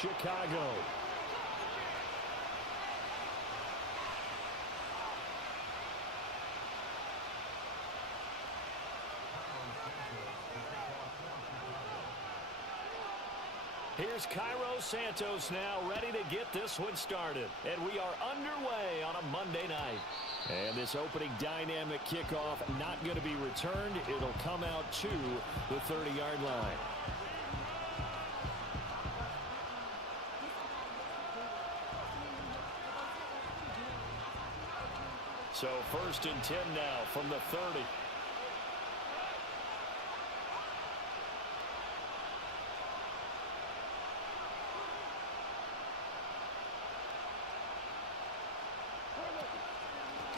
Chicago. Here's Cairo Santos now ready to get this one started. And we are underway on a Monday night. And this opening dynamic kickoff not going to be returned. It'll come out to the 30-yard line. So 1st and 10 now from the 30.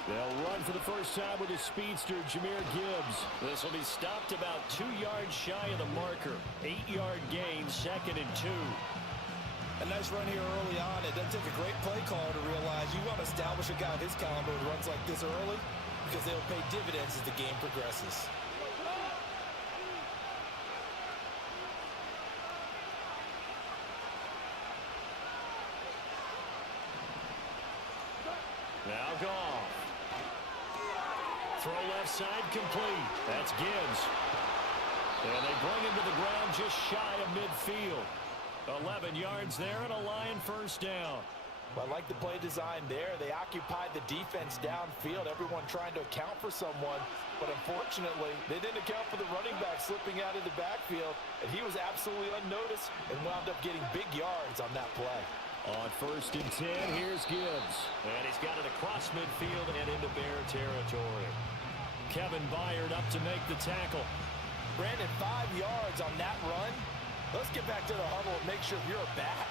They'll run for the first time with his speedster, Jahmyr Gibbs. This will be stopped about 2 yards shy of the marker. 8-yard gain, 2nd and 2. A nice run here early on. It doesn't take a great play caller to realize you want to establish a guy of his caliber who runs like this early because they'll pay dividends as the game progresses. Now Goff. Throw left side complete. That's Gibbs. And they bring him to the ground just shy of midfield. 11 yards there and a Lion first down. Well, I like the play design there. They occupied the defense downfield, everyone trying to account for someone. But unfortunately, they didn't account for the running back slipping out of the backfield. And he was absolutely unnoticed and wound up getting big yards on that play. On 1st and 10, here's Gibbs. And he's got it across midfield and into Bear territory. Kevin Byard up to make the tackle. Brandon, 5 yards on that run. Let's get back to the huddle and make sure you're back.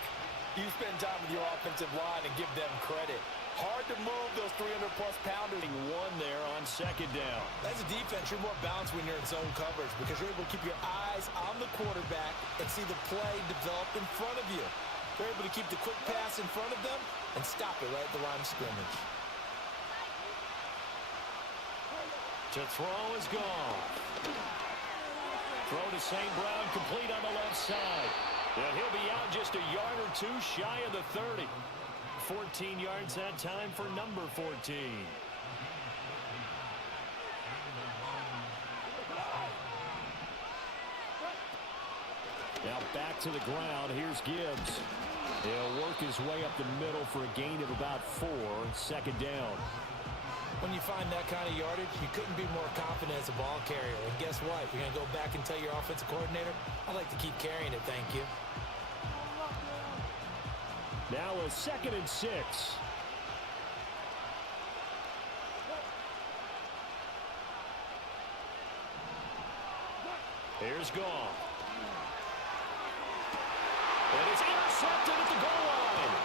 You spend time with your offensive line and give them credit. Hard to move those 300-plus pounders. One there on 2nd down. As a defense, you're more balanced when you're in zone coverage because you're able to keep your eyes on the quarterback and see the play develop in front of you. They're able to keep the quick pass in front of them and stop it right at the line of scrimmage. To throw is gone. Throw to St. Brown, complete on the left side. And he'll be out just a yard or 2 shy of the 30. 14 yards that time for number 14. Now back to the ground. Here's Gibbs. He'll work his way up the middle for a gain of about 4. 2nd down. When you find that kind of yardage, you couldn't be more confident as a ball carrier. And guess what? You're going to go back and tell your offensive coordinator, I'd like to keep carrying it, thank you. Now a 2nd and 6. Here's Goff. And it's intercepted at the goal line.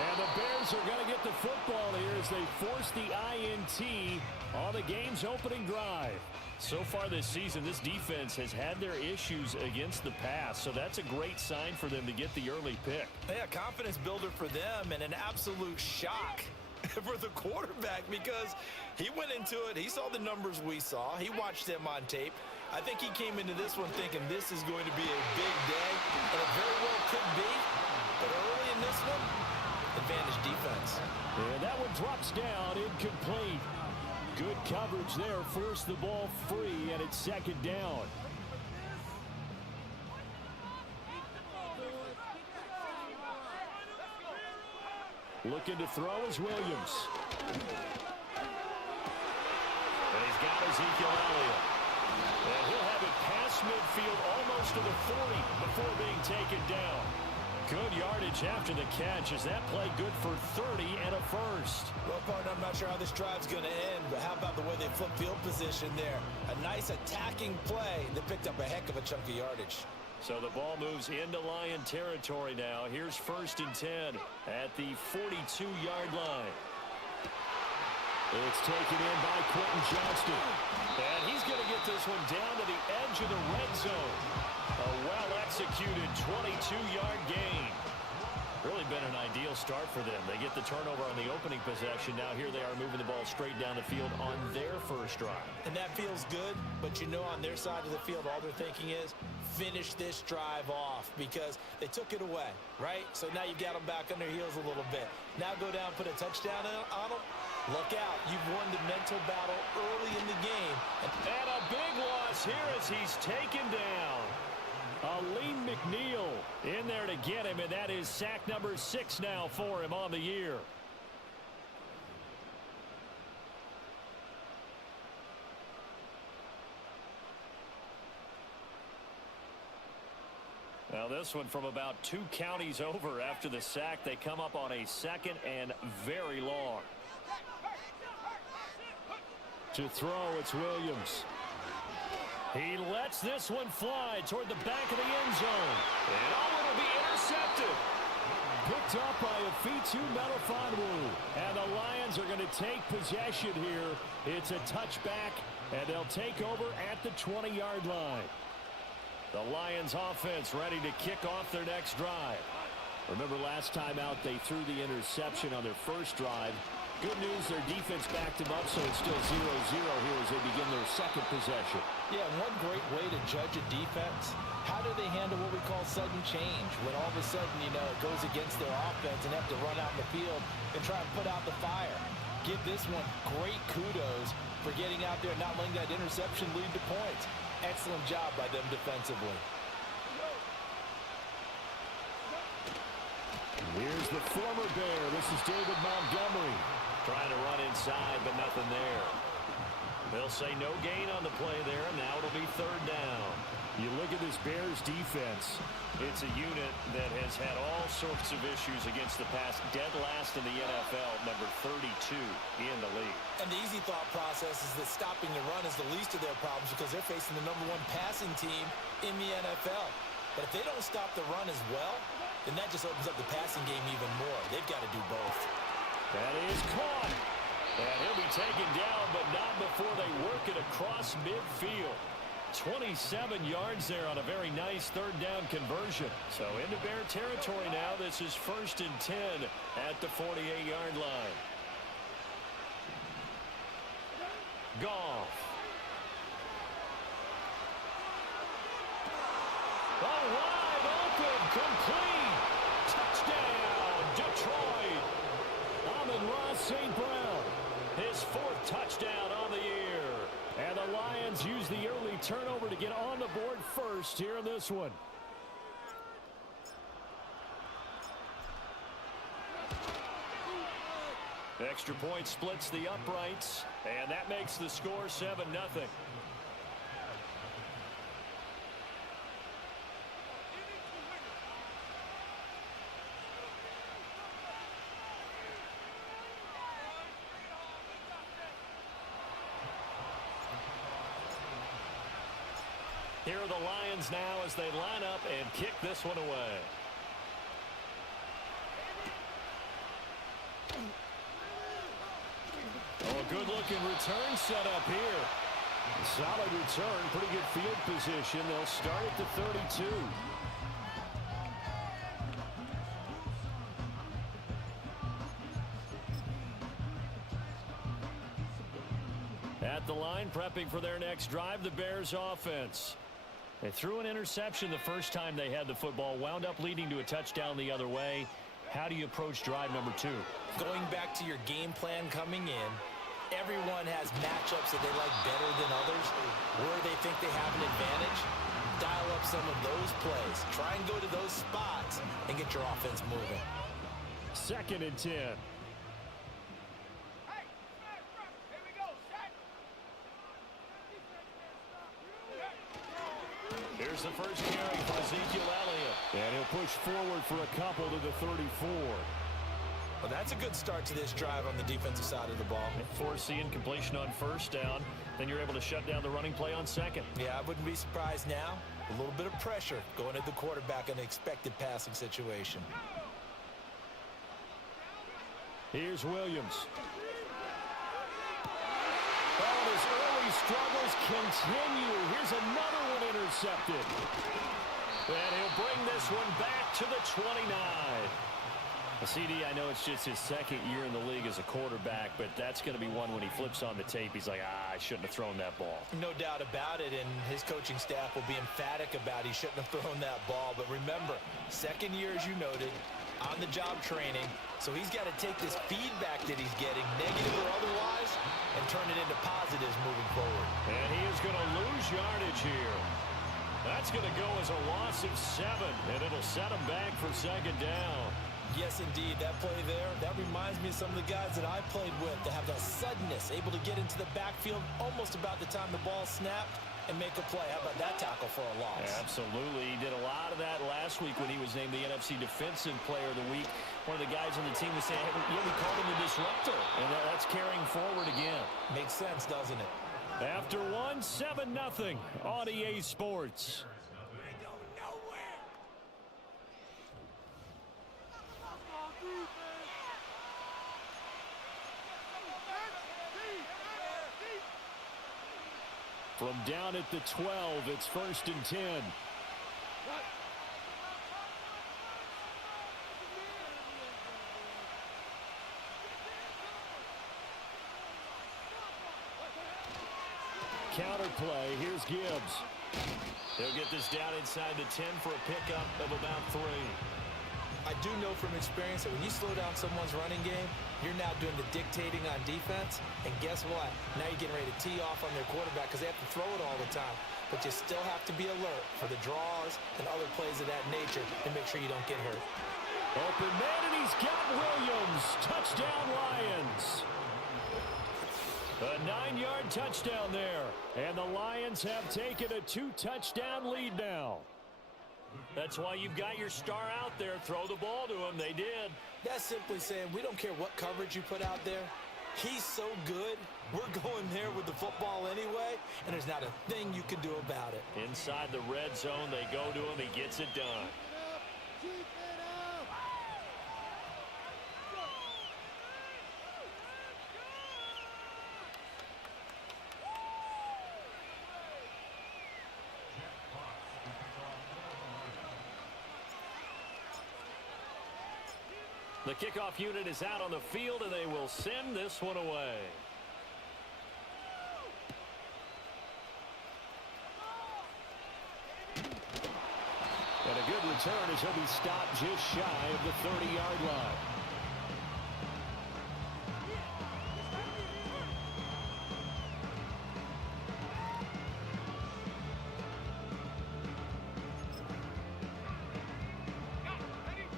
And the Bears are going to get the football here as they force the INT on the game's opening drive. So far this season, this defense has had their issues against the pass, so that's a great sign for them to get the early pick. Yeah, confidence builder for them and an absolute shock for the quarterback because he went into it. He saw the numbers we saw. He watched them on tape. I think he came into this one thinking this is going to be a big day, and it very well could be. But early in this one, advantage defense. And that one drops down, incomplete. Good coverage there, forced the ball free, and it's 2nd down. Looking to throw is Williams. And he's got Ezekiel Elliott. And he'll have it past midfield almost to the 40 before being taken down. Good yardage after the catch. Is that play good for 30 and a first? Well, partner, I'm not sure how this drive's going to end, but how about the way they flip field position there? A nice attacking play that picked up a heck of a chunk of yardage. So the ball moves into Lion territory now. Here's 1st and 10 at the 42-yard line. It's taken in by Quentin Johnston. And he's going to get this one down to the edge of the red zone. A well-executed 22-yard gain. Really been an ideal start for them. They get the turnover on the opening possession. Now here they are moving the ball straight down the field on their first drive. And that feels good, but you know on their side of the field, all they're thinking is finish this drive off because they took it away, right? So now you've got them back on their heels a little bit. Now go down, put a touchdown on them. Look out. You've won the mental battle early in the game. And a big loss here as he's taken down. Aleem McNeil in there to get him, and that is sack number 6 now for him on the year. Now this one from about 2 counties over after the sack. They come up on a 2nd and very long. To throw, it's Williams. He lets this one fly toward the back of the end zone. And it'll be intercepted. Picked up by Afitu Melifonwu. And the Lions are going to take possession here. It's a touchback, and they'll take over at the 20-yard line. The Lions offense ready to kick off their next drive. Remember last time out they threw the interception on their first drive. Good news, their defense backed them up, so it's still 0-0 here as they begin their second possession. Yeah, one great way to judge a defense, how do they handle what we call sudden change? When all of a sudden, you know, it goes against their offense and they have to run out in the field and try and put out the fire. Give this one great kudos for getting out there and not letting that interception lead to points. Excellent job by them defensively. Here's the former Bear. This is David Montgomery. Trying to run inside, but nothing there. They'll say no gain on the play there, and now it'll be 3rd down. You look at this Bears defense. It's a unit that has had all sorts of issues against the pass. Dead last in the NFL, number 32 in the league. And the easy thought process is that stopping the run is the least of their problems because they're facing the #1 passing team in the NFL. But if they don't stop the run as well, then that just opens up the passing game even more. They've got to do both. That is caught. And he'll be taken down, but not before they work it across midfield. 27 yards there on a very nice 3rd down conversion. So into Bear territory now. This is 1st and 10 at the 48-yard line. Goff. Oh, wide open, complete. Touchdown, Detroit. Amon-Ra St. Brown, his 4th touchdown on the year. And the Lions use the early turnover to get on the board first here in this one. Extra point splits the uprights, and that makes the score 7-0. Here are the Lions now as they line up and kick this one away. Oh, a good-looking return set up here. Solid return, pretty good field position. They'll start at the 32. At the line, prepping for their next drive, the Bears offense. They threw an interception the first time they had the football, wound up leading to a touchdown the other way. How do you approach drive number 2? Going back to your game plan coming in, everyone has matchups that they like better than others, where they think they have an advantage. Dial up some of those plays. Try and go to those spots and get your offense moving. 2nd and 10. Here's the first carry for Ezekiel Elliott. And he'll push forward for a couple to the 34. Well, that's a good start to this drive on the defensive side of the ball. Forcing completion on 1st down. Then you're able to shut down the running play on 2nd. Yeah, I wouldn't be surprised now. A little bit of pressure going at the quarterback in an expected passing situation. Here's Williams. Oh, his early struggles continue. Here's another one intercepted. And he'll bring this one back to the 29. Well, CD, I know it's just his second year in the league as a quarterback, but that's going to be one when he flips on the tape. He's like, I shouldn't have thrown that ball. No doubt about it, and his coaching staff will be emphatic about he shouldn't have thrown that ball. But remember, second year, as you noted, on-the-job training. So he's got to take this feedback that he's getting, negative or otherwise, and turn it into positives moving forward. And he is going to lose yardage here. That's going to go as a loss of 7, and it'll set him back for second down. Yes, indeed. That play there, that reminds me of some of the guys that I played with that have that suddenness, able to get into the backfield almost about the time the ball snapped and make a play. How about that tackle for a loss? Yeah, absolutely. He did a lot of that last week when he was named the NFC Defensive Player of the Week. One of the guys on the team was saying, hey, yeah, we called him the disruptor, and that's carrying forward again. Makes sense, doesn't it? After 7-0 on EA Sports. From down at the 12, it's 1st and 10. Counter play. Here's Gibbs. He'll get this down inside the 10 for a pickup of about 3. I do know from experience that when you slow down someone's running game, you're now doing the dictating on defense. And guess what? Now you're getting ready to tee off on their quarterback because they have to throw it all the time. But you still have to be alert for the draws and other plays of that nature and make sure you don't get hurt. Open man, and he's got Williams. Touchdown, Lions. A 9-yard touchdown there. And the Lions have taken a 2-touchdown lead now. That's why you've got your star out there. Throw the ball to him. They did. That's simply saying we don't care what coverage you put out there. He's so good. We're going there with the football anyway, and there's not a thing you can do about it. Inside the red zone, they go to him. He gets it done. The kickoff unit is out on the field, and they will send this one away. And a good return as he'll be stopped just shy of the 30-yard line.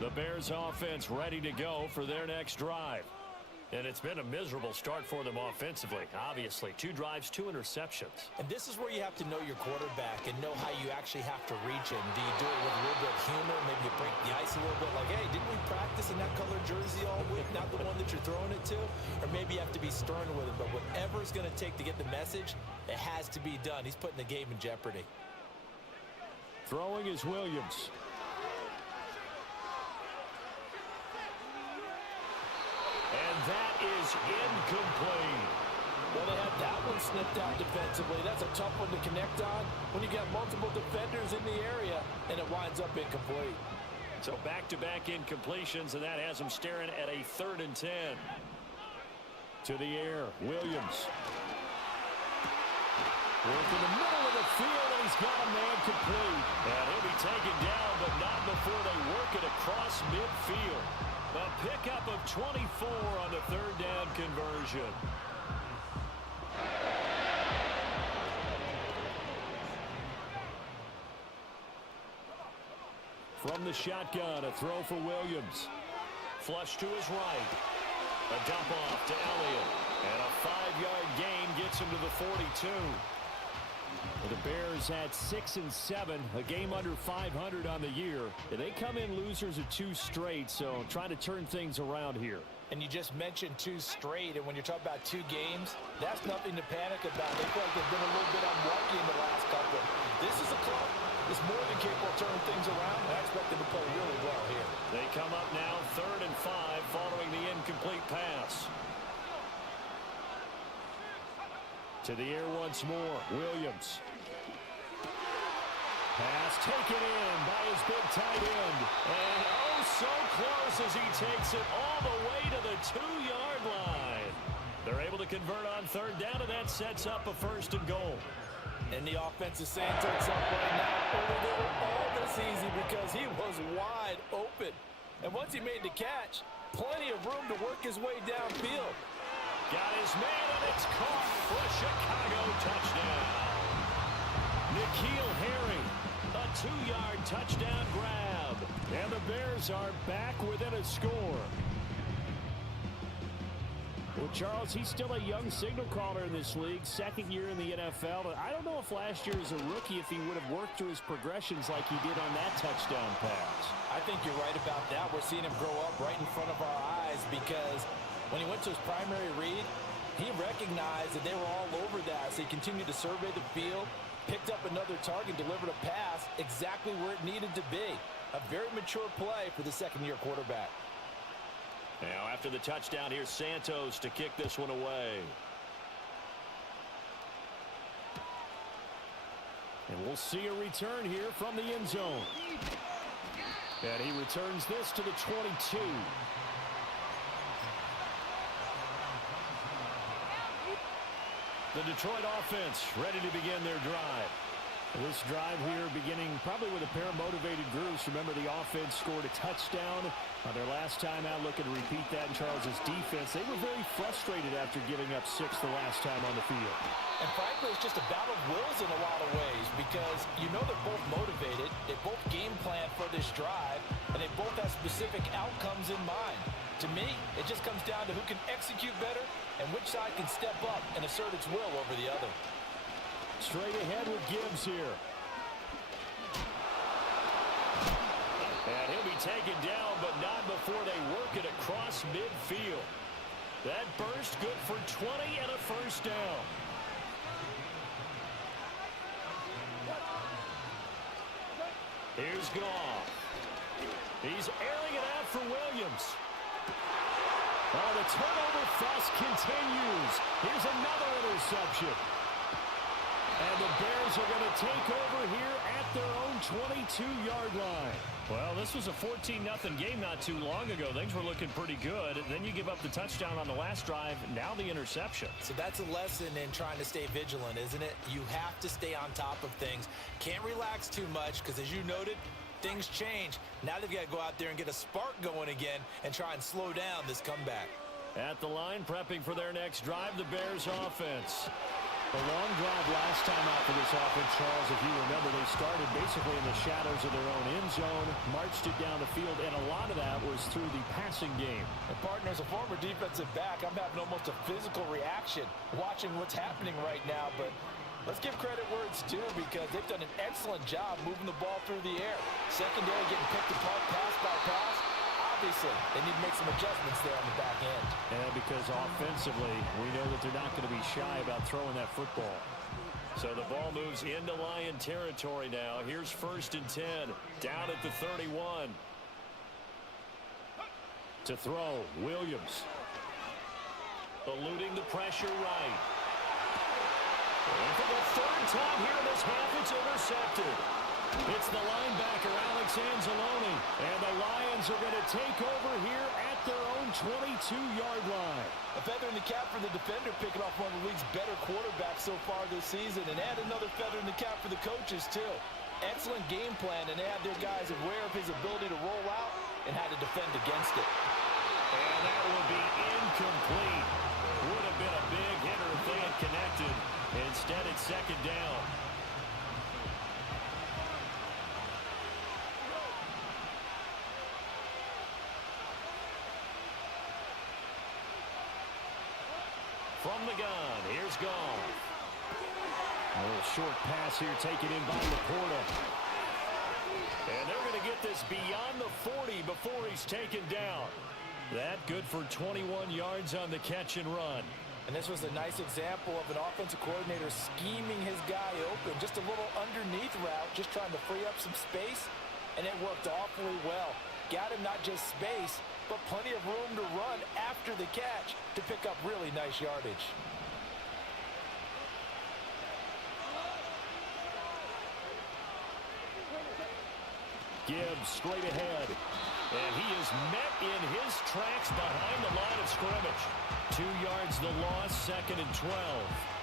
The Bears offense ready to go for their next drive. And it's been a miserable start for them offensively, obviously. 2 drives, 2 interceptions. And this is where you have to know your quarterback and know how you actually have to reach him. Do you do it with a little bit of humor? Maybe you break the ice a little bit like, hey, didn't we practice in that colored jersey all week? Not the one that you're throwing it to? Or maybe you have to be stern with him. But whatever it's going to take to get the message, it has to be done. He's putting the game in jeopardy. Throwing is Williams. And that is incomplete. Well, they had that one snipped out defensively. That's a tough one to connect on when you got multiple defenders in the area, and it winds up incomplete. So back-to-back incompletions, and that has them staring at a 3rd and 10. To the air, Williams. Working the middle of the field, and he's got a man complete. And he'll be taken down, but not before they work it across midfield. A pickup of 24 on the 3rd down conversion. From the shotgun, a throw for Williams. Flush to his right. A dump off to Elliott. And a 5-yard gain gets him to the 42. The Bears had 6 and 7, a game under 500 on the year. They come in losers of 2 straight, so trying to turn things around here. And you just mentioned 2 straight, and when you're talking about 2 games, that's nothing to panic about. They feel like they've been a little bit unlucky in the last couple. This is a club that's more than capable of turning things around. I expect them to play really well here. They come up now 3rd and 5 following the incomplete pass. To the air once more, Williams. Pass taken in by his big tight end. And oh, so close as he takes it all the way to the 2-yard line. They're able to convert on third down, and that sets up a 1st and goal. And the offensive Santos up right now over there all this easy because he was wide open. And once he made the catch, plenty of room to work his way downfield. Got his man, and it's caught for a Chicago touchdown. N'Keal Harry, a 2-yard touchdown grab. And the Bears are back within a score. Well, Charles, he's still a young signal caller in this league, 2nd year in the NFL. I don't know if last year as a rookie, if he would have worked through his progressions like he did on that touchdown pass. I think you're right about that. We're seeing him grow up right in front of our eyes because when he went to his primary read, he recognized that they were all over that. So he continued to survey the field, picked up another target, delivered a pass exactly where it needed to be. A very mature play for the 2nd-year quarterback. Now, after the touchdown, here's Santos to kick this one away. And we'll see a return here from the end zone. And he returns this to the 22. The Detroit offense ready to begin their drive. This drive here beginning probably with a pair of motivated groups. Remember, the offense scored a touchdown on their last time out. Looking to repeat that in Charles's defense. They were very frustrated after giving up 6 the last time on the field. And frankly, it's just a battle of wills in a lot of ways because you know they're both motivated. They both game plan for this drive, and they both have specific outcomes in mind. To me, it just comes down to who can execute better and which side can step up and assert its will over the other. Straight ahead with Gibbs here. And he'll be taken down, but not before they work it across midfield. That burst good for 20 and a 1st down. Here's Goff. He's airing it out for Williams. Oh, the turnover fuss continues. Here's another interception. And the Bears are going to take over here at their own 22-yard line. Well, this was a 14-0 game not too long ago. Things were looking pretty good. Then you give up the touchdown on the last drive. Now the interception. So that's a lesson in trying to stay vigilant, isn't it? You have to stay on top of things. Can't relax too much because, as you noted, things change. Now they've got to go out there and get a spark going again and try and slow down this comeback. At the line, prepping for their next drive, the Bears offense. A long drive last time out for this offense, Charles. If you remember, they started basically in the shadows of their own end zone, marched it down the field, and a lot of that was through the passing game. And partner, as a former defensive back, I'm having almost a physical reaction watching what's happening right now. But let's give credit where it's due because they've done an excellent job moving the ball through the air. Secondary getting picked apart pass by pass. Obviously, they need to make some adjustments there on the back end. And because offensively, we know that they're not going to be shy about throwing that football. So the ball moves into Lion territory now. Here's 1st and 10, down at the 31. To throw, Williams. Eluding the pressure right. And for the 3rd time here in this half, it's intercepted. It's the linebacker, Alex Anzalone. And the Lions are going to take over here at their own 22-yard line. A feather in the cap for the defender, picking off one of the league's better quarterbacks so far this season. And add another feather in the cap for the coaches, too. Excellent game plan, and they had their guys aware of his ability to roll out and how to defend against it. And that will be incomplete. Would have been a big hitter if they had connected. Instead, it's 2nd down. From the gun, here's Goff. A little short pass here taken in by Laporta. And they're going to get this beyond the 40 before he's taken down. That good for 21 yards on the catch and run. And this was a nice example of an offensive coordinator scheming his guy open. Just a little underneath route, just trying to free up some space. And it worked awfully well. Got him not just space, but plenty of room to run after the catch to pick up really nice yardage. Gibbs straight ahead. And he is met in his tracks behind the line of scrimmage. 2 yards the loss, 2nd and 12.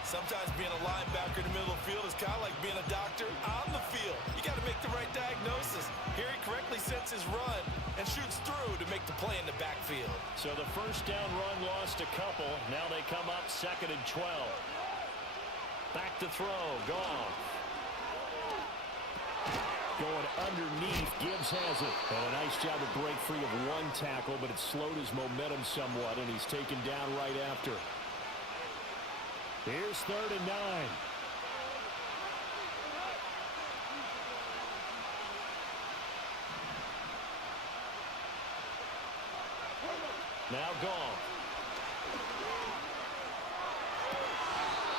Sometimes being a linebacker in the middle of the field is kind of like being a doctor on the field. You got to make the right diagnosis. Here he correctly sets his run and shoots through to make the play in the backfield. So the first down run lost a couple. Now they come up 2nd and 12. Back to throw. Goff. Going underneath. Gibbs has it. And a nice job to break free of one tackle, but it slowed his momentum somewhat, and he's taken down right after. Here's 3rd and 9. Now Goff.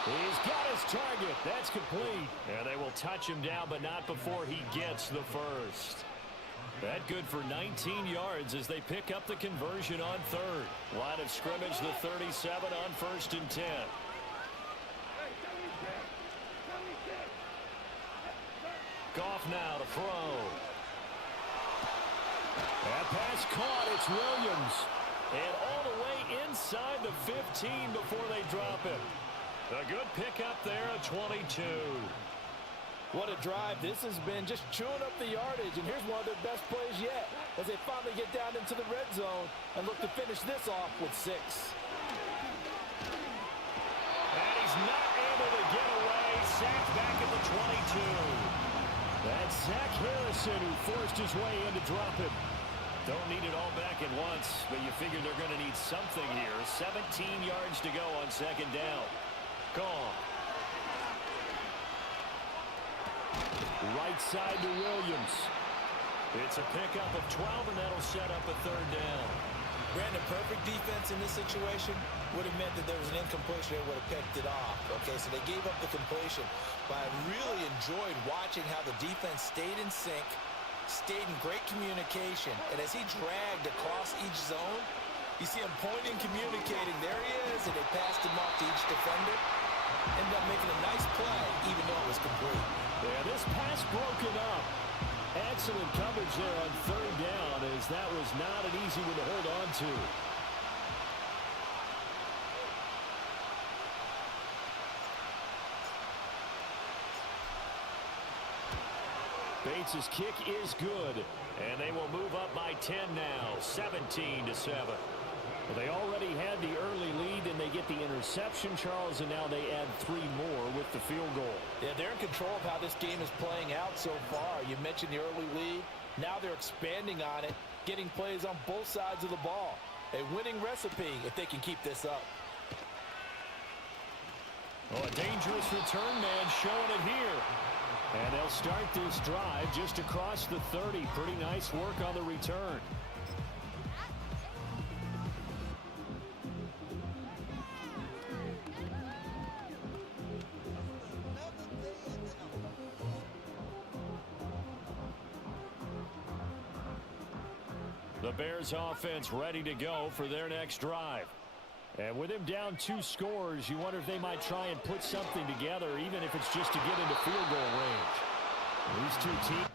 He's got his target. That's complete. And they will touch him down, but not before he gets the first. That good for 19 yards as they pick up the conversion on 3rd. Line of scrimmage, the 37 on 1st and 10. Goff now to throw. That pass caught. It's Williams. And all the way inside the 15 before they drop it. A good pickup there at 22. What a drive this has been, just chewing up the yardage. And here's one of their best plays yet as they finally get down into the red zone and look to finish this off with 6. And he's not able to get away. Sacked back at the 22. That's Zach Harrison who forced his way in to drop him. Don't need it all back at once, but you figure they're going to need something here. 17 yards to go on 2nd down. Gone. Right side to Williams. It's a pickup of 12, and that'll set up a 3rd down. Brandon, perfect defense in this situation would have meant that there was an incompletion that would have picked it off. Okay, so they gave up the completion. But I really enjoyed watching how the defense stayed in sync, stayed in great communication. And as he dragged across each zone, you see him pointing, communicating. There he is, and they passed him off to each defender. Ended up making a nice play, even though it was complete. Yeah, this pass broken up. Excellent coverage there on 3rd down, as that was not an easy one to hold on to. Bates' kick is good, and they will move up by 10 now, 17-7. They already had the early lead, and they get the interception, Charles, and now they add 3 more with the field goal. Yeah, they're in control of how this game is playing out so far. You mentioned the early lead. Now they're expanding on it, getting plays on both sides of the ball. A winning recipe if they can keep this up. Oh, a dangerous return man showing it here. And they'll start this drive just across the 30. Pretty nice work on the return. The Bears offense ready to go for their next drive. And with him down 2 scores, you wonder if they might try and put something together, even if it's just to get into field goal range. These two teams.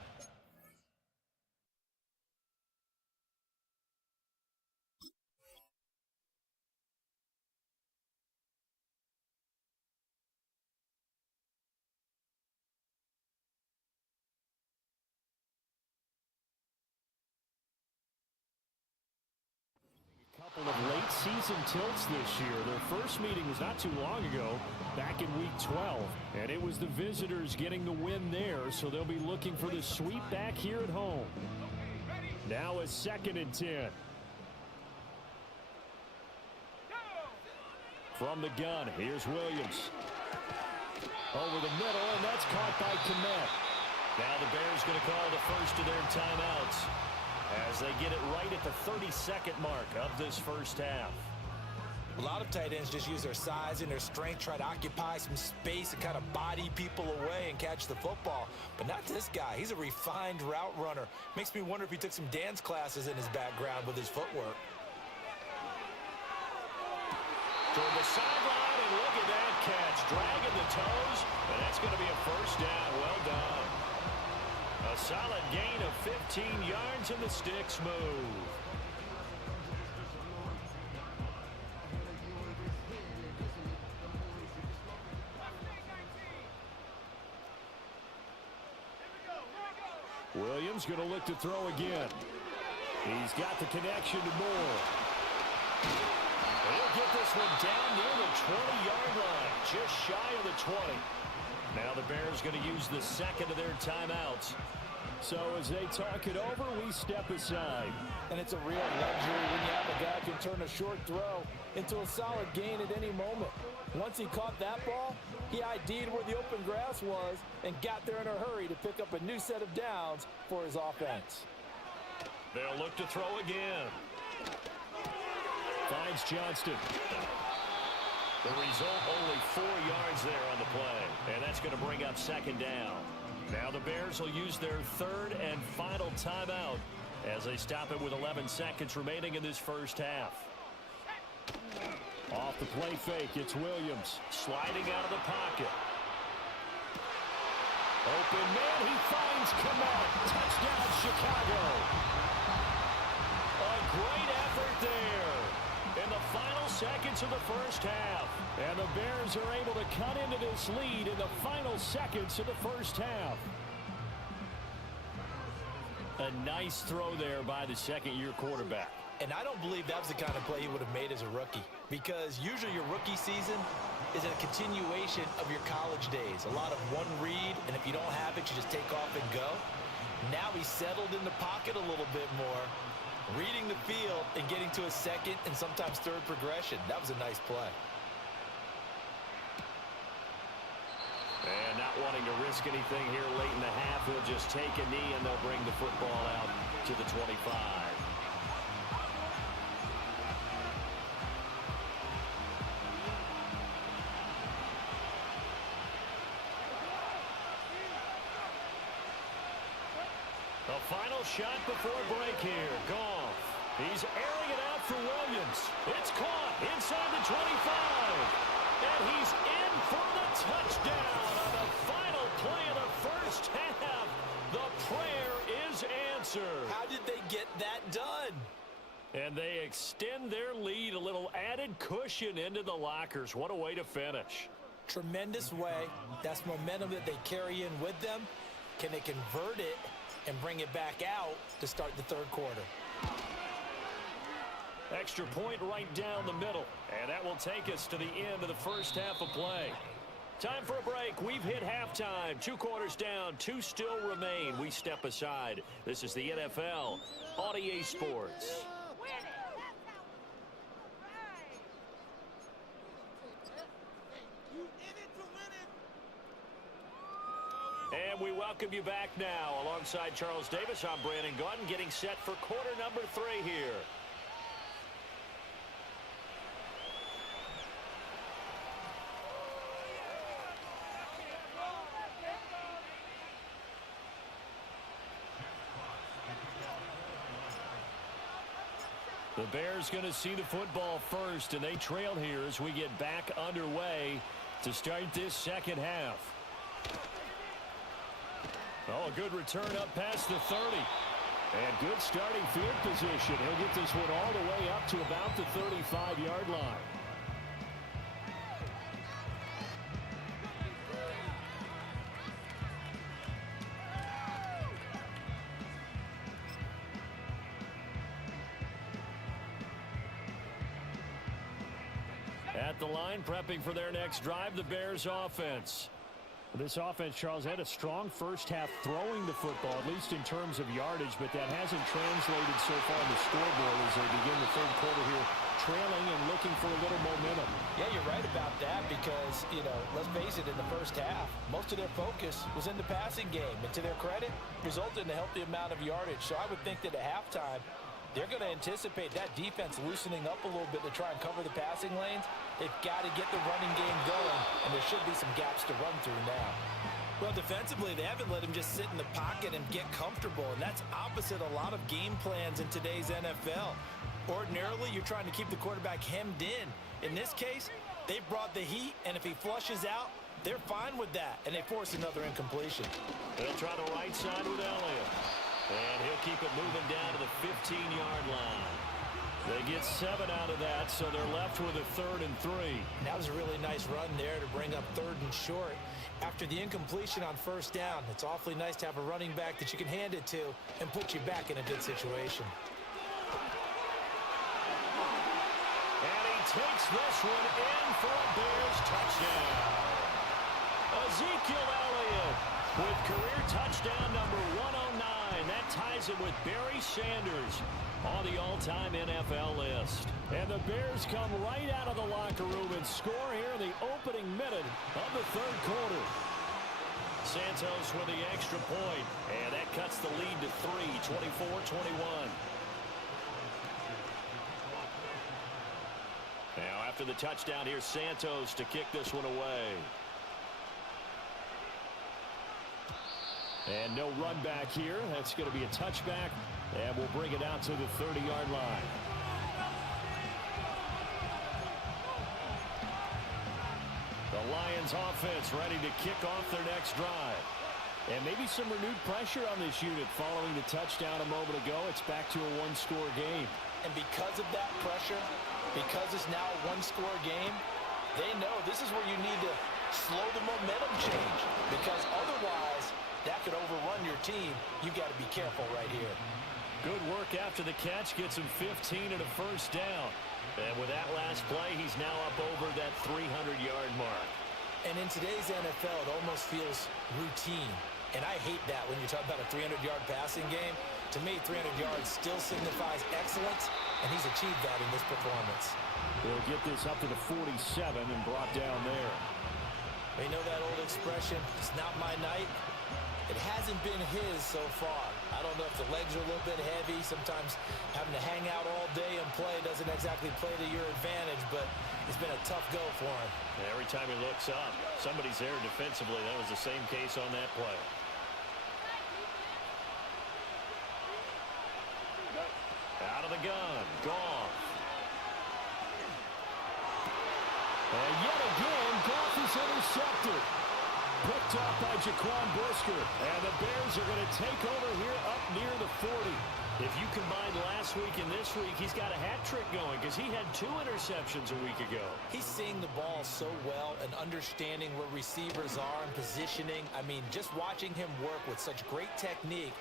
Couple of late season tilts this year. Their first meeting was not too long ago, back in week 12. And it was the visitors getting the win there, so they'll be looking for the sweep back here at home. Now a 2nd and 10. From the gun, here's Williams. Over the middle, and that's caught by Kmet. Now the Bears going to call the first of their timeouts as they get it right at the 32nd mark of this first half. A lot of tight ends just use their size and their strength, try to occupy some space and kind of body people away and catch the football. But not this guy. He's a refined route runner. Makes me wonder if he took some dance classes in his background with his footwork. Toward the sideline, and look at that catch. Dragging the toes, and that's going to be a first down. Well done. A A solid gain of 15 yards in the sticks move. Williams going to look to throw again. He's got the connection to Moore. He'll get this one down near the 20-yard line, just shy of the 20. Now the Bears going to use the second of their timeouts. So as they talk it over, we step aside. And it's a real luxury when you have a guy who can turn a short throw into a solid gain at any moment. Once he caught that ball, he ID'd where the open grass was and got there in a hurry to pick up a new set of downs for his offense. They'll look to throw again. Finds Johnston. The result, only 4 yards there on the play. And that's going to bring up second down. Now the Bears will use their third and final timeout as they stop it with 11 seconds remaining in this first half. Off the play fake, it's Williams sliding out of the pocket. Open man, he finds Kmet. Touchdown, Chicago. A great effort there in the final seconds of the first half. And the Bears are able to cut into this lead in the final seconds of the first half. A nice throw there by the second-year quarterback. And I don't believe that was the kind of play he would have made as a rookie, because usually your rookie season is a continuation of your college days. A lot of one read, and if you don't have it, you just take off and go. Now he's settled in the pocket a little bit more, reading the field and getting to a second and sometimes third progression. That was a nice play. And not wanting to risk anything here late in the half, he'll just take a knee and they'll bring the football out to the 25. The final shot before break here. Goff. He's airing it out for Williams. It's caught inside the 25. And he's in for the touchdown on the final play of the first half. The prayer is answered. How did they get that done? And they extend their lead, a little added cushion into the lockers. What a way to finish. Tremendous way. That's momentum that they carry in with them. Can they convert it and bring it back out to start the third quarter? Extra point right down the middle. And that will take us to the end of the first half of play. Time for a break. We've hit halftime. 2 quarters down. 2 still remain. We step aside. This is the NFL on EA Sports. And we welcome you back now. Alongside Charles Davis, I'm Brandon Gaudin, getting set for quarter number 3 here. The Bears going to see the football first, and they trail here as we get back underway to start this second half. Oh, a good return up past the 30. And good starting field position. He'll get this one all the way up to about the 35-yard line. At the line, prepping for their next drive, the Bears offense. This offense, Charles, had a strong first half throwing the football, at least in terms of yardage, but that hasn't translated so far on the scoreboard as they begin the third quarter here, trailing and looking for a little momentum. Yeah, you're right about that because, let's face it, in the first half, most of their focus was in the passing game. And to their credit, resulted in a healthy amount of yardage. So I would think that at halftime, they're going to anticipate that defense loosening up a little bit to try and cover the passing lanes. They've got to get the running game going, and there should be some gaps to run through now. Well, defensively, they haven't let him just sit in the pocket and get comfortable, and that's opposite a lot of game plans in today's NFL. Ordinarily, you're trying to keep the quarterback hemmed in. In this case, they've brought the heat, and if he flushes out, they're fine with that, and they force another incompletion. They'll try the right side with Elliott. And he'll keep it moving down to the 15-yard line. They get 7 out of that, so they're left with a 3rd and 3. And that was a really nice run there to bring up 3rd and short. After the incompletion on 1st down, it's awfully nice to have a running back that you can hand it to and put you back in a good situation. And he takes this one in for a Bears touchdown. Ezekiel Elliott with career touchdown number 109. That ties him with Barry Sanders on the all-time NFL list. And the Bears come right out of the locker room and score here in the opening minute of the 3rd quarter. Santos with the extra point, and that cuts the lead to 3, 24-21. Now after the touchdown, here's Santos to kick this one away. And no run back here. That's going to be a touchback, and we'll bring it out to the 30-yard line. The Lions offense ready to kick off their next drive. And maybe some renewed pressure on this unit following the touchdown a moment ago. It's back to a one-score game. And because of that pressure, because it's now a one-score game, they know this is where you need to slow the momentum change. Because otherwise, that could overrun your team. You've got to be careful right here. Good work after the catch. Gets him 15 and a 1st down. And with that last play, he's now up over that 300-yard mark. And in today's NFL, it almost feels routine. And I hate that when you talk about a 300-yard passing game. To me, 300 yards still signifies excellence, and he's achieved that in this performance. He'll get this up to the 47 and brought down there. You know that old expression, it's not my night? It hasn't been his so far. I don't know if the legs are a little bit heavy. Sometimes having to hang out all day and play doesn't exactly play to your advantage, but it's been a tough go for him. And every time he looks up, somebody's there defensively. That was the same case on that play. Out of the gun, Goff. And yet again, Goff is intercepted. Picked off by Jaquan Brisker. And the Bears are going to take over here up near the 40. If you combine last week and this week, he's got a hat trick going because he had 2 interceptions a week ago. He's seeing the ball so well and understanding where receivers are and positioning. I mean, just watching him work with such great technique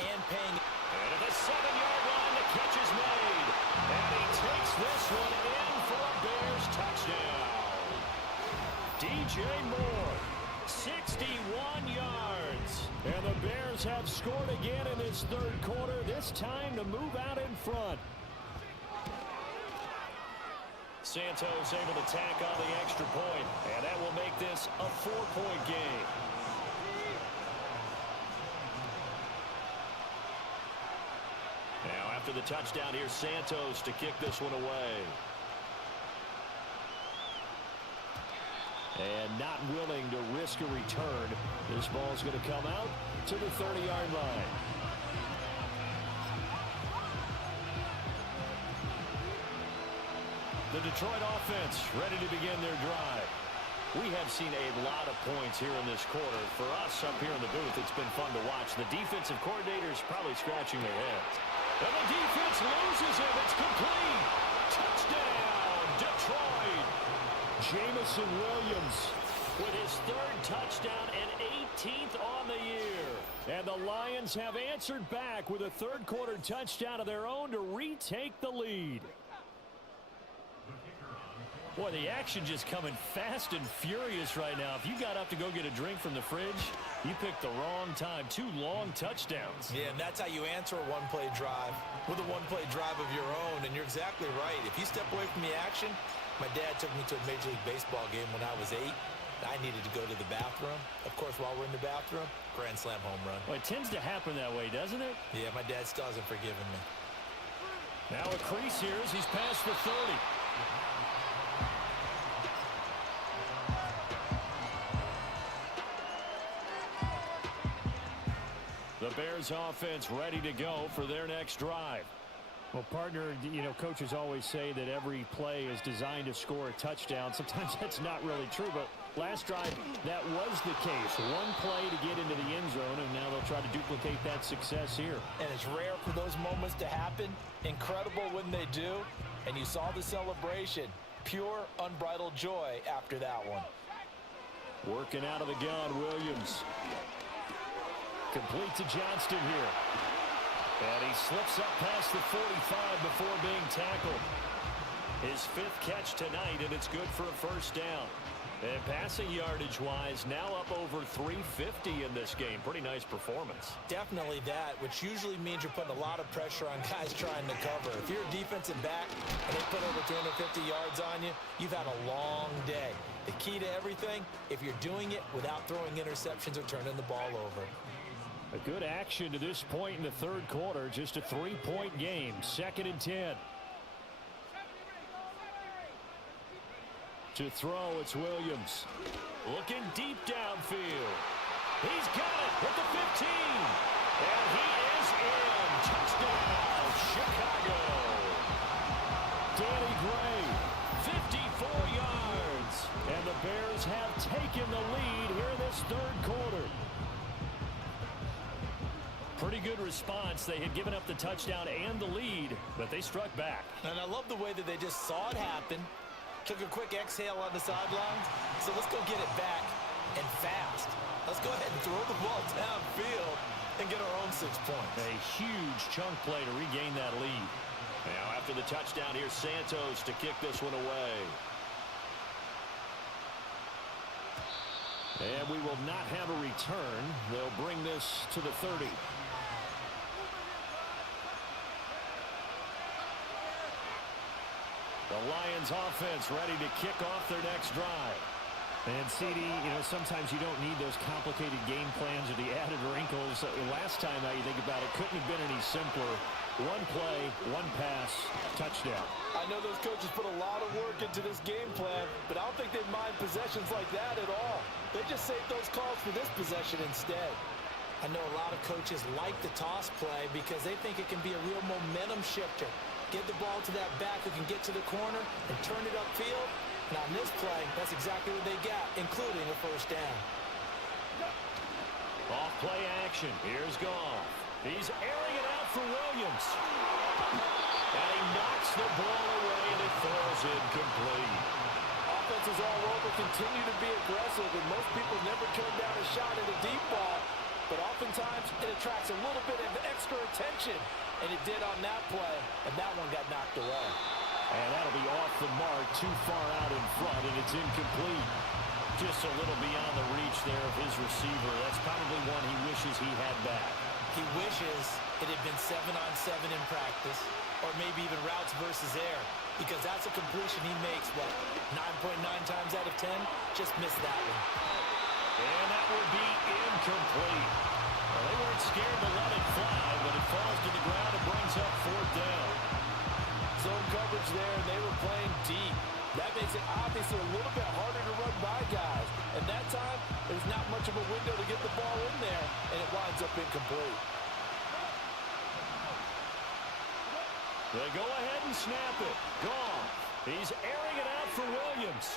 and paying. And at the 7-yard line, the catch is made. And he takes this one in for a Bears touchdown. DJ Moore. 61 yards. And the Bears have scored again in this 3rd quarter, this time to move out in front. Santos able to tack on the extra point, and that will make this a 4-point game. Now after the touchdown, here's Santos to kick this one away. And not willing to risk a return. This ball's going to come out to the 30-yard line. The Detroit offense ready to begin their drive. We have seen a lot of points here in this quarter. For us up here in the booth, it's been fun to watch. The defensive coordinators probably scratching their heads. And the defense loses him. It's complete. Touchdown, Detroit. Jamison Williams with his 3rd touchdown and 18th on the year. And the Lions have answered back with a 3rd quarter touchdown of their own to retake the lead. Boy, the action just coming fast and furious right now. If you got up to go get a drink from the fridge, you picked the wrong time. 2 long touchdowns. Yeah, and that's how you answer a one-play drive with a one-play drive of your own. And you're exactly right. If you step away from the action, my dad took me to a Major League Baseball game when I was 8. I needed to go to the bathroom. Of course, while we're in the bathroom, grand slam home run. Well, it tends to happen that way, doesn't it? Yeah, my dad still hasn't forgiven me. Now a crease here as he's past the 30. The Bears offense ready to go for their next drive. Well, partner, you know, coaches always say that every play is designed to score a touchdown. Sometimes that's not really true, but Last drive, that was the case. One play to get into the end zone, and now they'll try to duplicate that success here. And it's rare for those moments to happen. Incredible when they do. And you saw the celebration. Pure, unbridled joy after that one. Working out of the gun, Williams. Complete to Johnston here. And he slips up past the 45 before being tackled. His 5th catch tonight, and it's good for a first down. And passing yardage-wise, now up over 350 in this game. Pretty nice performance. Definitely that, which usually means you're putting a lot of pressure on guys trying to cover. If you're a defensive back and they put over 250 yards on you, you've had a long day. The key to everything, if you're doing it without throwing interceptions or turning the ball over. A good action to this point in the third quarter. Just a 3-point game. 2nd and 10. To throw, it's Williams. Looking deep downfield. He's got it at the 15. And he is in. Touchdown, Chicago. Danny Gray, 54 yards. And the Bears have taken the lead here in this third quarter. Pretty good response. They had given up the touchdown and the lead, but they struck back. And I love the way that they just saw it happen. Took a quick exhale on the sidelines. So let's go get it back and fast. Let's go ahead and throw the ball downfield and get our own 6 points. A huge chunk play to regain that lead. Now after the touchdown, here's Santos to kick this one away. And we will not have a return. They'll bring this to the 30. The Lions offense ready to kick off their next drive. And CD, sometimes you don't need those complicated game plans or the added wrinkles. Last time now you think about it, couldn't have been any simpler. One play, one pass, touchdown. I know those coaches put a lot of work into this game plan, but I don't think they mind possessions like that at all. They just save those calls for this possession instead. I know a lot of coaches like the toss play because they think it can be a real momentum shifter. Get the ball to that back who can get to the corner and turn it upfield. And on this play, that's exactly what they got, including a first down. Off play action. Here's Goff. He's airing it out for Williams. And he knocks the ball away, and it falls incomplete. Offenses all over continue to be aggressive, and most people never turn down a shot at a deep ball. But oftentimes, it attracts a little bit of extra attention. And it did on that play, and that one got knocked away. And that'll be off the mark, too far out in front, and it's incomplete. Just a little beyond the reach there of his receiver. That's probably one he wishes he had back. He wishes it had been 7-on-7 in practice, or maybe even routes versus air, because that's a completion he makes, 9.9 times out of 10? Just missed that one. And that would be incomplete. Well, they weren't scared to let it fly, but it falls to the ground and brings up 4th down. Zone coverage there, and they were playing deep. That makes it obviously a little bit harder to run by guys. And that time, there's not much of a window to get the ball in there, and it winds up incomplete. They go ahead and snap it. Goff. He's airing it out for Williams.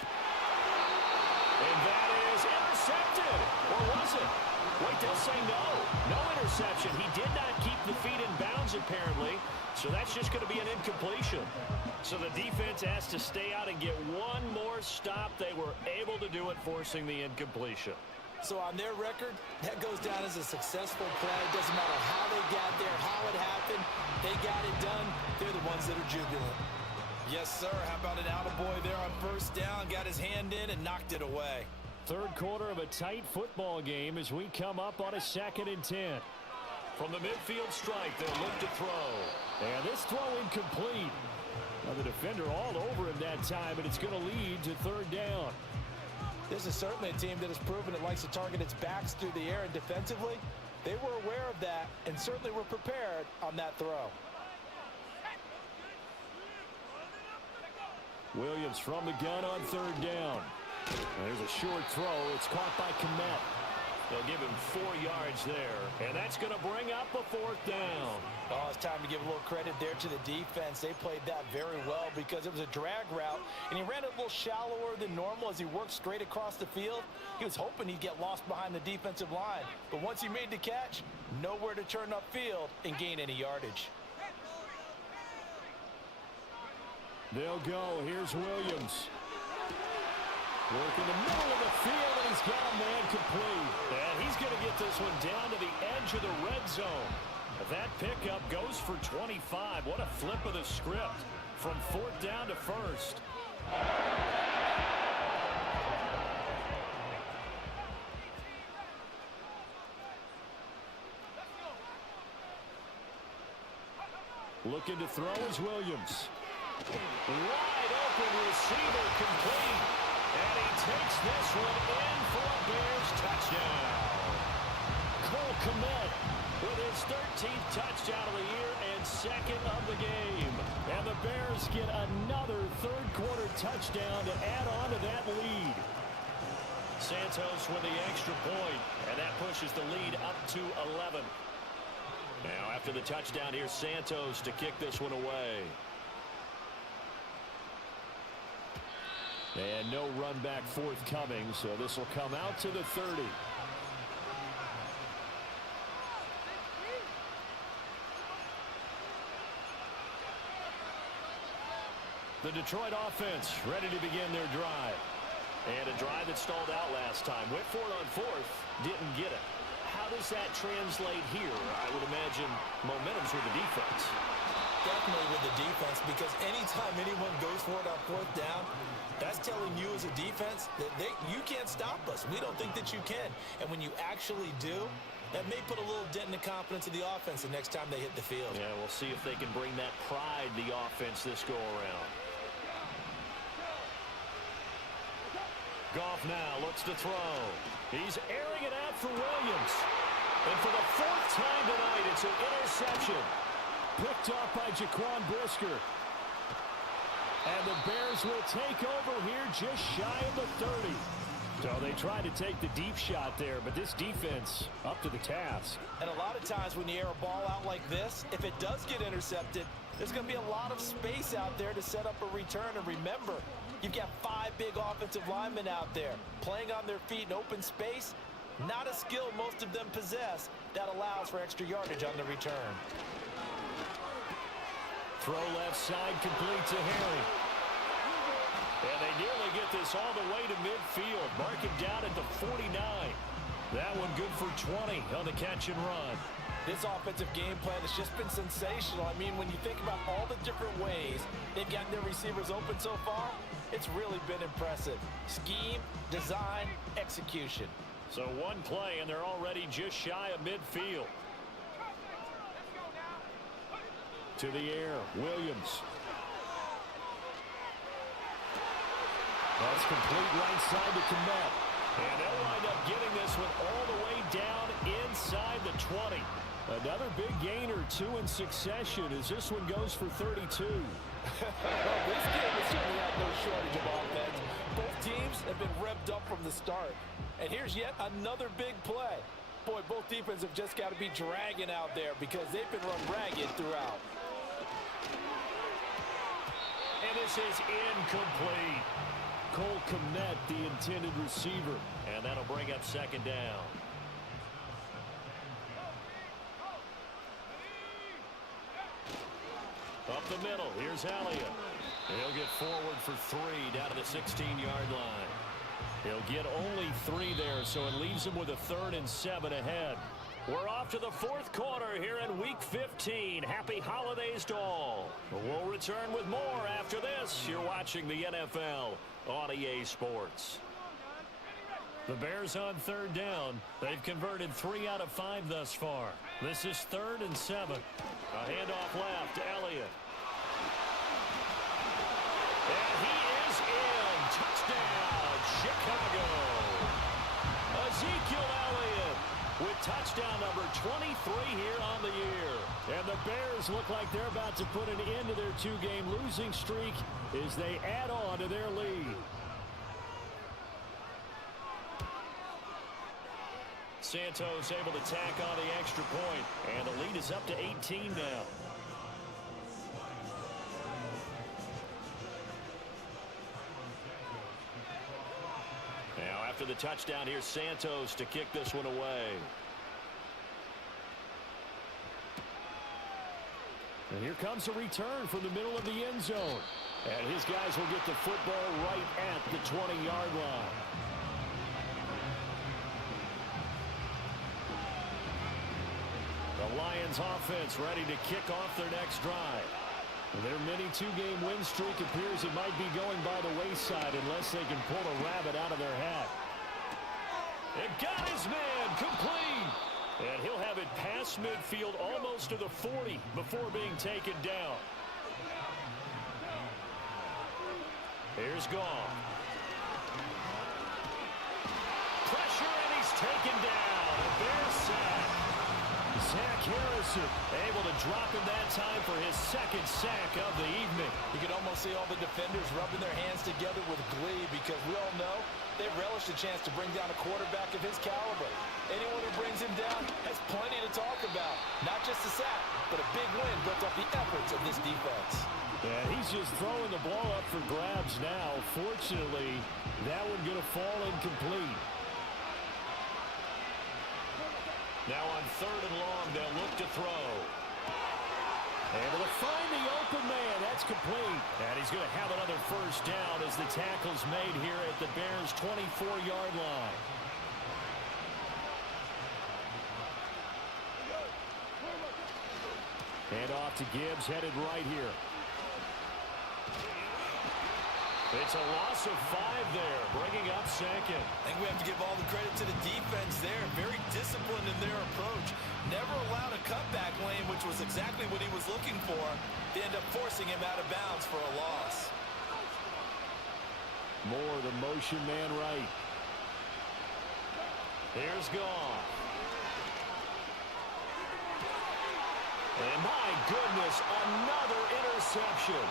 And that is intercepted. Or was it? Wait, they'll say no. No interception. He did not keep the feet in bounds, apparently. So that's just going to be an incompletion. So the defense has to stay out and get one more stop. They were able to do it, forcing the incompletion. So on their record, that goes down as a successful play. It doesn't matter how they got there, how it happened. They got it done. They're the ones that are jubilant. Yes, sir. How about an attaboy there on first down? Got his hand in and knocked it away. Third quarter of a tight football game as we come up on a 2nd and 10. From the midfield strike, they'll look to throw. And this throw incomplete. Now the defender all over him that time, and it's going to lead to 3rd down. This is certainly a team that has proven it likes to target its backs through the air, and defensively, they were aware of that and certainly were prepared on that throw. Williams from the gun on 3rd down. There's a short throw. It's caught by Kmet. They'll give him 4 yards there, and that's going to bring up a 4th down. Oh, it's time to give a little credit there to the defense. They played that very well because it was a drag route, and he ran it a little shallower than normal as he worked straight across the field. He was hoping he'd get lost behind the defensive line, but once he made the catch, nowhere to turn upfield and gain any yardage. They'll go. Here's Williams. Work in the middle of the field, and he's got a man complete. And he's going to get this one down to the edge of the red zone. That pickup goes for 25. What a flip of the script from 4th down to 1st. Looking to throw is Williams. Wide open receiver complete. And he takes this one in for a Bears touchdown. KoolLegit with his 13th touchdown of the year and 2nd of the game. And the Bears get another 3rd quarter touchdown to add on to that lead. Santos with the extra point, and that pushes the lead up to 11. Now after the touchdown, here's Santos to kick this one away. And no run back forthcoming, so this will come out to the 30. The Detroit offense ready to begin their drive. And a drive that stalled out last time. Went for it on 4th, didn't get it. How does that translate here? I would imagine momentum's with the defense. Definitely with the defense, because anytime anyone goes for it on 4th down, that's telling you as a defense that you can't stop us. We don't think that you can. And when you actually do, that may put a little dent in the confidence of the offense the next time they hit the field. Yeah, we'll see if they can bring that pride, the offense, this go-around. Goff now looks to throw. He's airing it out for Williams. And for the 4th time tonight, it's an interception. Picked up by Jaquan Brisker. And the Bears will take over here just shy of the 30. So they tried to take the deep shot there, but this defense up to the task. And a lot of times when you air a ball out like this, if it does get intercepted, there's going to be a lot of space out there to set up a return. And remember, you've got 5 big offensive linemen out there playing on their feet in open space. Not a skill most of them possess that allows for extra yardage on the return. Throw left side complete to Harry. And they nearly get this all the way to midfield. Mark him down at the 49. That one good for 20 on the catch and run. This offensive game plan has just been sensational. I mean, when you think about all the different ways they've gotten their receivers open so far, it's really been impressive. Scheme, design, execution. So one play, and they're already just shy of midfield. To the air, Williams. That's complete right side to Komet. And they'll wind up getting this one all the way down inside the 20. Another big gain or 2 in succession as this one goes for 32. Well, this game has certainly had no shortage of offense. Both teams have been revved up from the start. And here's yet another big play. Boy, both defenses have just got to be dragging out there because they've been run ragged throughout. And this is incomplete. KoolLegit, the intended receiver. And that'll bring up 2nd down. Up the middle, here's Elliott. He'll get forward for 3 down to the 16-yard line. He'll get only 3 there, so it leaves him with a 3rd and 7 ahead. We're off to the 4th quarter here in Week 15. Happy holidays to all. We'll return with more after this. You're watching the NFL on EA Sports. The Bears on 3rd down. They've converted 3 out of 5 thus far. This is 3rd and 7. A handoff left, Elliott. And he is in. Touchdown, Chicago. Ezekiel Elliott with touchdown number 23 here on the year. And the Bears look like they're about to put an end to their 2-game losing streak as they add on to their lead. Santos able to tack on the extra point, and the lead is up to 18 now. Now after the touchdown, here's Santos to kick this one away. And here comes a return from the middle of the end zone. And his guys will get the football right at the 20-yard line. The Lions offense ready to kick off their next drive. Their mini two-game win streak appears it might be going by the wayside unless they can pull a rabbit out of their hat. It got his man complete. And he'll have it past midfield almost to the 40 before being taken down. Here's Goff. Pressure, and he's taken down. A Bears sack. Zach Harrison able to drop him that time for his second sack of the evening. You can almost see all the defenders rubbing their hands together with glee because we all know they've relished a chance to bring down a quarterback of his caliber. Anyone who brings him down has plenty to talk about. Not just a sack, but a big win built off the efforts of this defense. Yeah, he's just throwing the ball up for grabs now. Fortunately, that one going to fall incomplete. Now on 3rd and long, they'll look to throw. Able to find the open man. That's complete. And he's going to have another first down as the tackle's made here at the Bears' 24-yard line. Hand off to Gibbs, headed right here. It's a loss of 5 there, bringing up second. I think we have to give all the credit to the defense there. Very disciplined in their approach. Never allowed a cutback lane, which was exactly what he was looking for. They end up forcing him out of bounds for a loss. Moore, the motion man right. Here's Goff. And my goodness, another interception.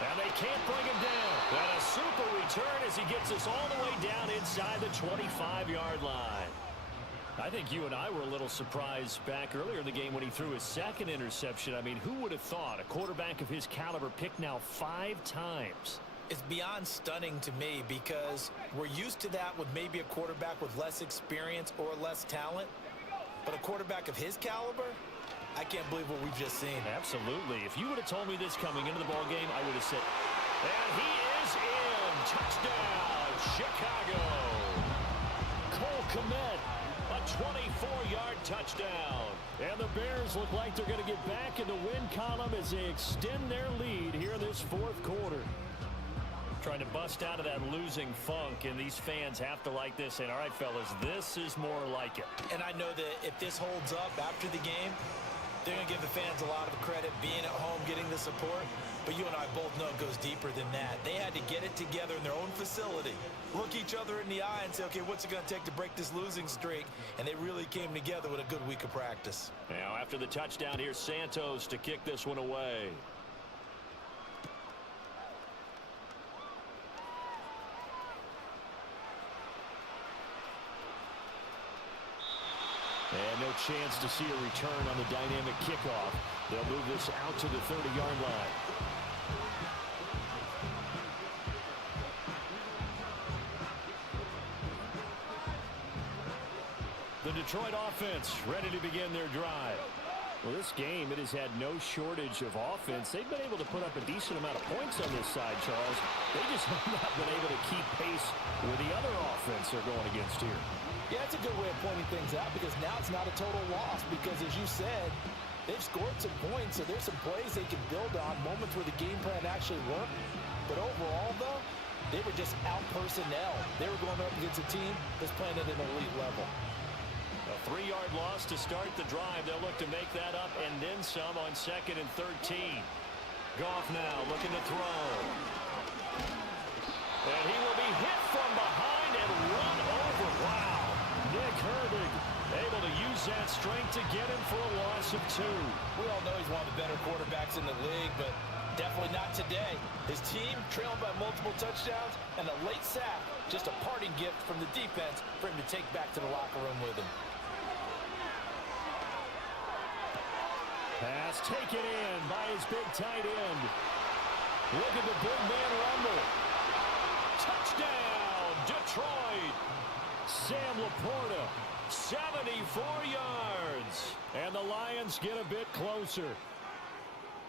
Now they can't bring him down. And a super return as he gets us all the way down inside the 25-yard line. I think you and I were a little surprised back earlier in the game when he threw his second interception. I mean, who would have thought a quarterback of his caliber picked now 5 times? It's beyond stunning to me because we're used to that with maybe a quarterback with less experience or less talent. But a quarterback of his caliber, I can't believe what we've just seen. Absolutely. If you would have told me this coming into the ball game, I would have said, and he is in. Touchdown, Chicago. KoolLegit, a 24-yard touchdown. And the Bears look like they're going to get back in the win column as they extend their lead here in this 4th quarter. Trying to bust out of that losing funk, and these fans have to like this. And all right, fellas, this is more like it. And I know that if this holds up after the game, they're going to give the fans a lot of credit being at home, getting the support. But you and I both know it goes deeper than that. They had to get it together in their own facility, look each other in the eye and say, okay, what's it going to take to break this losing streak? And they really came together with a good week of practice. Now after the touchdown, here's Santos to kick this one away. And no chance to see a return on the dynamic kickoff. They'll move this out to the 30-yard line. The Detroit offense ready to begin their drive. Well, this game, it has had no shortage of offense. They've been able to put up a decent amount of points on this side, Charles. They just have not been able to keep pace with the other offense they're going against here. Yeah, it's a good way of pointing things out because now it's not a total loss because, as you said, they've scored some points, so there's some plays they can build on, moments where the game plan actually worked. But overall, though, they were just out personnel. They were going up against a team that's playing at an elite level. A 3-yard loss to start the drive. They'll look to make that up and then some on 2nd and 13. Goff now looking to throw. And he will be hit from behind and run over. Wow. Nick Herbig able to use that strength to get him for a loss of 2. We all know he's one of the better quarterbacks in the league, but Definitely not today. His team trailed by multiple touchdowns and a late sack. Just a parting gift from the defense for him to take back to the locker room with him. Pass taken in by his big tight end. Look at the big man rumble. Touchdown, Detroit. Sam Laporta, 74 yards. And the Lions get a bit closer.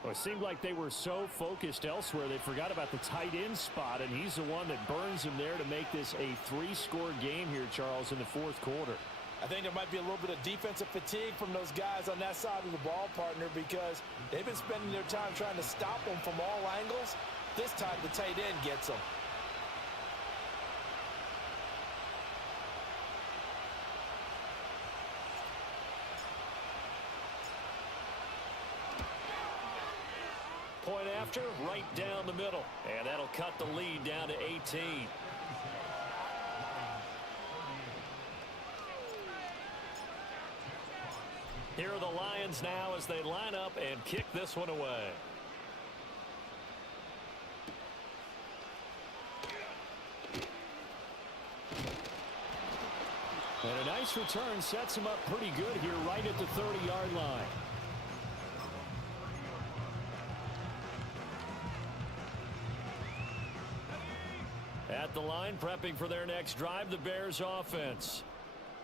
Well, it seemed like they were so focused elsewhere, they forgot about the tight end spot, and he's the one that burns him there to make this a 3-score game here, Charles, in the fourth quarter. I think there might be a little bit of defensive fatigue from those guys on that side of the ball, partner, because they've been spending their time trying to stop them from all angles. This time the tight end gets them. Point after, right down the middle. And that'll cut the lead down to 18. Here are the Lions now as they line up and kick this one away. And a nice return sets him up pretty good here right at the 30-yard line. At the line, prepping for their next drive, the Bears offense.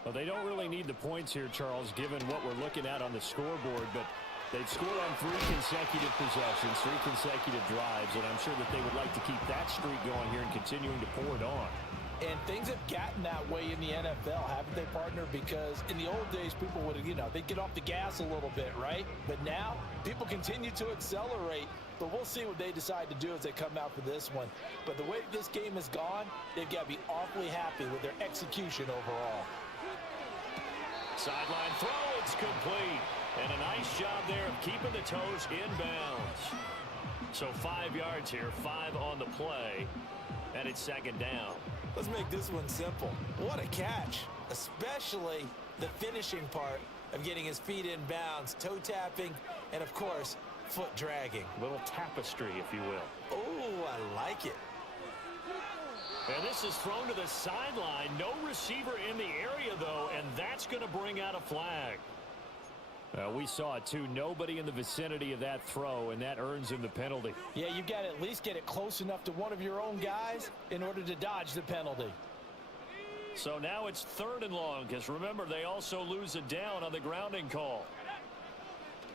Well, they don't really need the points here, Charles, given what we're looking at on the scoreboard, but they've scored on 3 consecutive possessions, 3 consecutive drives, and I'm sure that they would like to keep that streak going here and continuing to pour it on. And things have gotten that way in the NFL, haven't they, partner? Because in the old days, people would, they'd get off the gas a little bit, right? But now, people continue to accelerate. But we'll see what they decide to do as they come out for this one. But the way this game has gone, they've got to be awfully happy with their execution overall. Sideline throw, it's complete. And a nice job there of keeping the toes inbounds. So 5 yards here, 5 on the play, and it's second down. Let's make this one simple. What a catch, especially the finishing part of getting his feet in bounds, toe tapping, and of course, foot dragging. A little tapestry, if you will. Oh, I like it. And this is thrown to the sideline. No receiver in the area, though, and that's going to bring out a flag. We saw it, too. Nobody in the vicinity of that throw, and that earns him the penalty. Yeah, you've got to at least get it close enough to one of your own guys in order to dodge the penalty. So now it's 3rd and long, because remember, they also lose a down on the grounding call.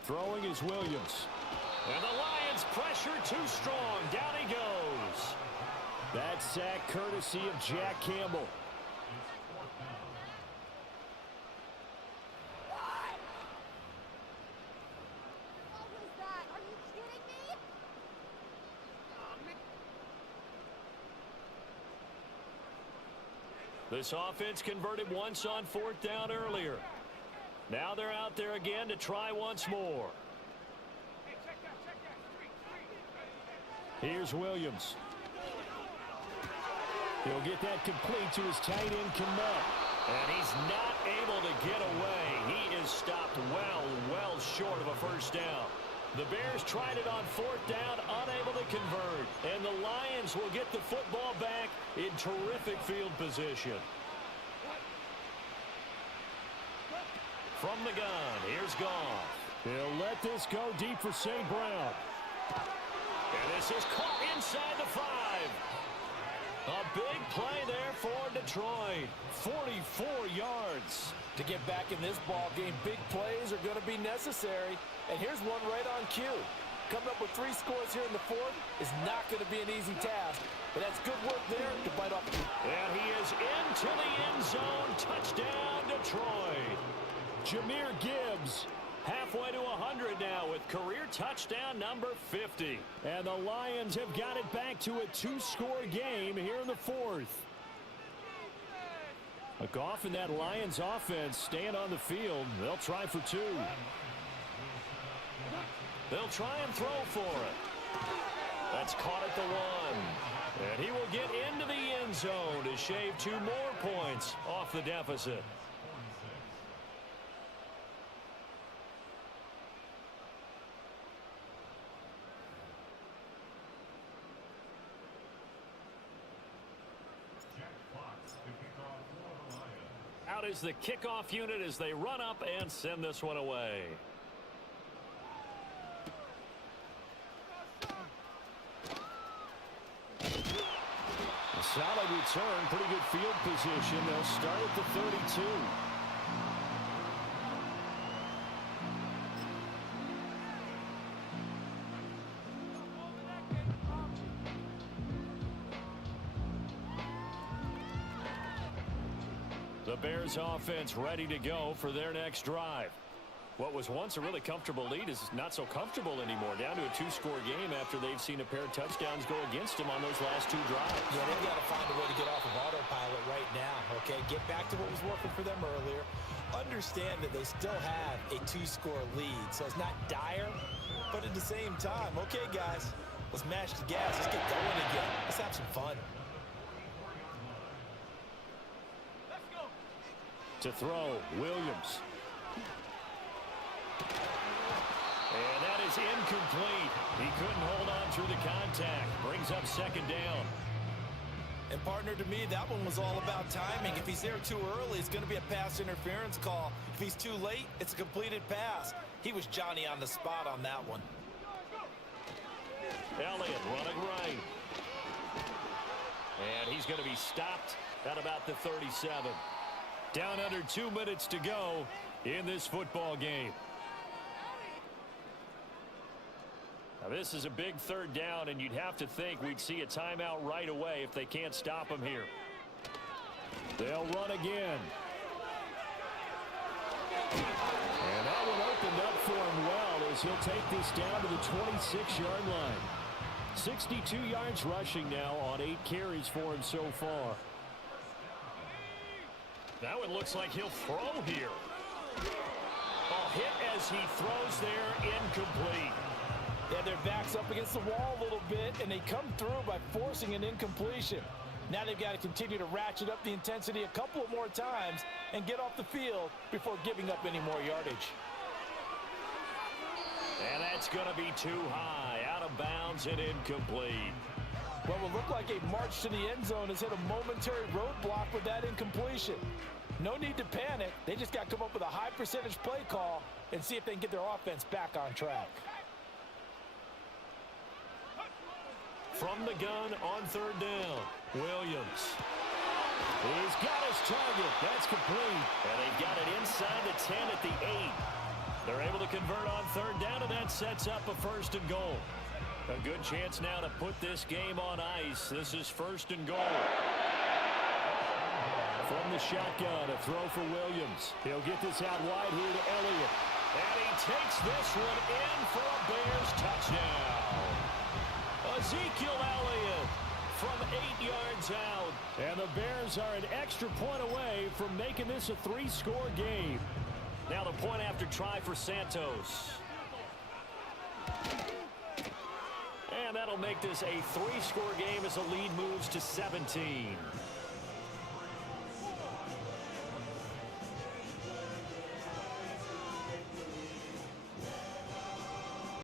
Throwing is Williams. And the Lions pressure too strong. Down he goes. That sack courtesy of Jack Campbell. This offense converted once on 4th down earlier. Now they're out there again to try once more. Here's Williams. He'll get that complete to his tight end, Kmet. And he's not able to get away. He is stopped well short of a first down. The Bears tried it on 4th down, unable to convert. And the Lions will get the football back in terrific field position. From the gun, here's Goff. He'll let this go deep for St. Brown. And this is caught inside the 5. A big play there for Detroit. 44 yards. To get back in this ball game, big plays are going to be necessary. And here's one right on cue. Coming up with 3 scores here in the 4th is not going to be an easy task. But that's good work there to bite off. And he is into the end zone. Touchdown, Detroit. Jahmyr Gibbs halfway to 100 now with career touchdown number 50. And the Lions have got it back to a 2-score game here in the 4th. Goff and that Lions offense staying on the field. They'll try for 2. They'll try and throw for it. That's caught at the 1. And he will get into the end zone to shave 2 more points off the deficit. out is the kickoff unit as they run up and send this one away. A solid return, pretty good field position. They'll start at the 32. The Bears offense ready to go for their next drive. What was once a really comfortable lead is not so comfortable anymore. Down to a 2-score game after they've seen a pair of touchdowns go against them on those last 2 drives. Yeah, they've got to find a way to get off of autopilot right now, okay? Get back to what was working for them earlier. Understand that they still have a 2-score lead, so it's not dire, but at the same time, okay, guys, let's mash the gas. Let's get going again. Let's have some fun. To throw, Williams. And that is incomplete. He couldn't hold on through the contact. Brings up second down. And partner, to me, that one was all about timing. If he's there too early, it's going to be a pass interference call. If he's too late, it's a completed pass. He was Johnny on the spot on that one. Elliott running right. And he's going to be stopped at about the 37. Down under 2 minutes to go in this football game. Now this is a big third down, and you'd have to think we'd see a timeout right away if they can't stop him here. They'll run again. And that one opened up for him well as he'll take this down to the 26-yard line. 62 yards rushing now on 8 carries for him so far. That one looks like he'll throw here. A hit as he throws there, incomplete. Yeah, their back's up against the wall a little bit, and they come through by forcing an incompletion. Now they've got to continue to ratchet up the intensity a couple of more times and get off the field before giving up any more yardage. And that's going to be too high, out of bounds and incomplete. What will look like a march to the end zone has hit a momentary roadblock with that incompletion. No need to panic. They just got to come up with a high percentage play call and see if they can get their offense back on track. From the gun on third down, Williams. He's got his target. That's complete. And they've got it inside the 10 at the 8. They're able to convert on third down, and that sets up a 1st and goal. A good chance now to put this game on ice. This is 1st and goal. From the shotgun, a throw for Williams. He'll get this out wide here to Elliott. And he takes this one in for a Bears touchdown. Ezekiel Elliott from 8 yards out. And the Bears are an extra point away from making this a 3-score game. Now the point after try for Santos. And that'll make this a 3-score game as the lead moves to 17.